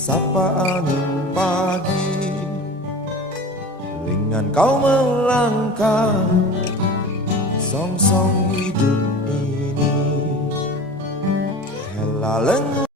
sapa angin pagi, dengan kau melangkah song-song hidup ini. Hela lengan